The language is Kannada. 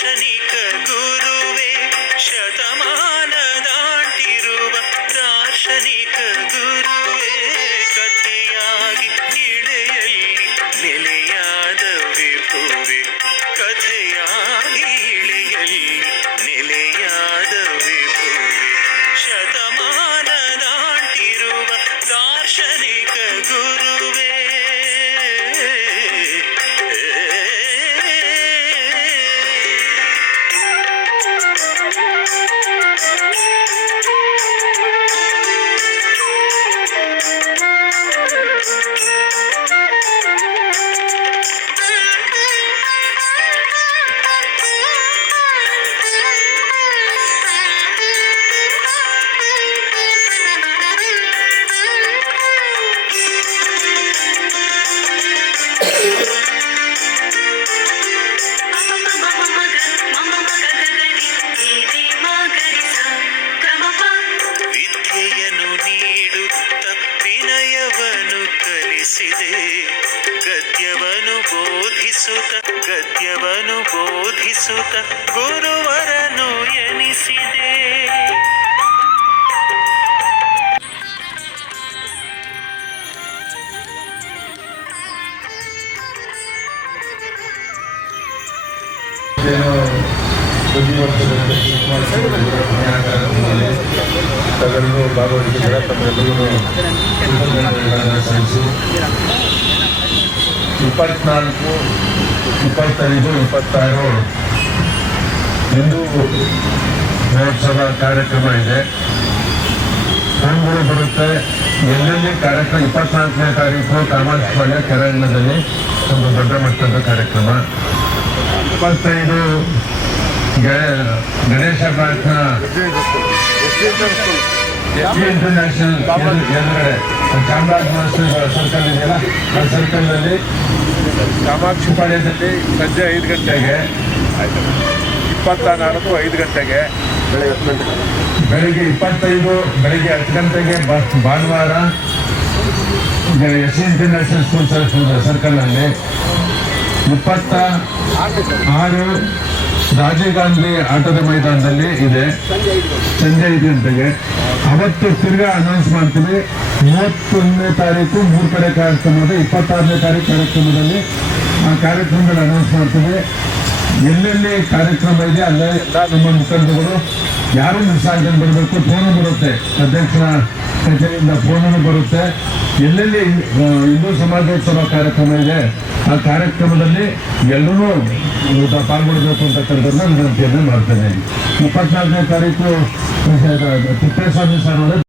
ದಾರ್ಶನಿಕ ಗುರುವೇ ಶತಮಾನ ದಾಟಿರುವ ದಾರ್ಶನಿಕ ಗುರುವೇ ಕಥೆಯಾಗಿ ಇಳೆಯಲ್ಲಿ ನೆಲೆಯಾದ ವಿಭುವೆ ಕಥೆಯಾಗಿ ಇಳೆಯಲ್ಲಿ ನೆಲೆಯಾದ ವಿಭುವೆ ಶತಮಾನ ದಾಟಿರುವ ದಾರ್ಶನಿಕ ಗುರುವೇ ವಿದ್ಯೆಯನ್ನು ನೀಡುತ್ತ ವಿನಯವನ್ನು ಕಲಿಸಿದೆ ಗದ್ಯವನ್ನು ಬೋಧಿಸುತ್ತ ಗುರುವರನು ಎನಿಸಿದೆ. ತಗಲು ಭಾಗವಹಿಸಿದ ತಮ್ಮೆಲ್ಲರಿಗೂ 24, 25, 26 ಹಿಂದೂ ಮಹೋತ್ಸವ ಕಾರ್ಯಕ್ರಮ ಇದೆ. ಫೋನ್ಗಳು ಬರುತ್ತೆ. ಎಲ್ಲೆಲ್ಲಿ ಕಾರ್ಯಕ್ರಮ 24ನೇ ತಾರೀಕು ಕಾಮಾಕ್ಷಪಾಳ್ಯ ಕೆರಣ್ಣದಲ್ಲಿ ಒಂದು ದೊಡ್ಡ ಮಟ್ಟದ ಕಾರ್ಯಕ್ರಮ. 25 ಗಣೇಶ ಪ್ರಾರ್ಥನಾ ಇಂಟರ್ನ್ಯಾಷನಲ್ ಎದುರುಗಡೆ ಚಾಮರಾಜನಗರ ಸರ್ಕಲ್ ಇದೆಯಲ್ಲ, ಆ ಸರ್ಕಲ್ನಲ್ಲಿ ಕಾಮಾಕ್ಷಿಪಾಳ್ಯದಲ್ಲಿ ಸಂಜೆ 5 ಗಂಟೆಗೆ, 24 5 ಗಂಟೆಗೆ, ಬೆಳಿಗ್ಗೆ 25 ಬೆಳಿಗ್ಗೆ 10 ಗಂಟೆಗೆ ಭಾನುವಾರ ಎಸ್ ಇಂಟರ್ನ್ಯಾಷನಲ್ ಸ್ಕೂಲ್ ಸರ್ಕಲ್ನಲ್ಲಿ, 26 ರಾಜೀವ್ ಗಾಂಧಿ ಆಟದ ಮೈದಾನದಲ್ಲಿ ಇದೆ ಸಂಜೆ 5 ಗಂಟೆಗೆ. ಅವತ್ತು ತಿರ್ಗಾ ಅನೌನ್ಸ್ ಮಾಡ್ತೀವಿ. 31ನೇ ತಾರೀಕು 3 ಕಡೆ ಕಾರ್ಯಕ್ರಮ ಇದೆ. 26ನೇ ತಾರೀಕು ಕಾರ್ಯಕ್ರಮದಲ್ಲಿ ಆ ಕಾರ್ಯಕ್ರಮದಲ್ಲಿ ಅನೌನ್ಸ್ ಮಾಡ್ತೀವಿ. ಎಲ್ಲೆಲ್ಲಿ ಕಾರ್ಯಕ್ರಮ ಇದೆ ಅಲ್ಲೇ ಎಲ್ಲ ನಮ್ಮ ಮುಖಂಡರುಗಳು ಯಾರು ಮಿಸ್ ಆಗದೆ ಬರಬೇಕು. ಫೋನು ಬರುತ್ತೆ, ಅಧ್ಯಕ್ಷರ ಕಚೇರಿಯಿಂದ ಫೋನು ಬರುತ್ತೆ. ಎಲ್ಲೆಲ್ಲಿ ಹಿಂದೂ ಸಮಾಜೋತ್ಸವ ಕಾರ್ಯಕ್ರಮ ಇದೆ ಆ ಕಾರ್ಯಕ್ರಮದಲ್ಲಿ ಎಲ್ಲರೂ ಪಾಲ್ಗೊಳ್ಬೇಕು ಅಂತಕ್ಕಂಥದ್ದನ್ನ ವಿನಂತಿಯನ್ನು ಮಾಡ್ತೇನೆ. 24ನೇ ತಾರೀಕು ತಿಪ್ಪೇಸ್ವಾಮಿ ಸರ್